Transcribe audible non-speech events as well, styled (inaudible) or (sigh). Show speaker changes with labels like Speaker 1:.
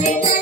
Speaker 1: Thank (laughs) you.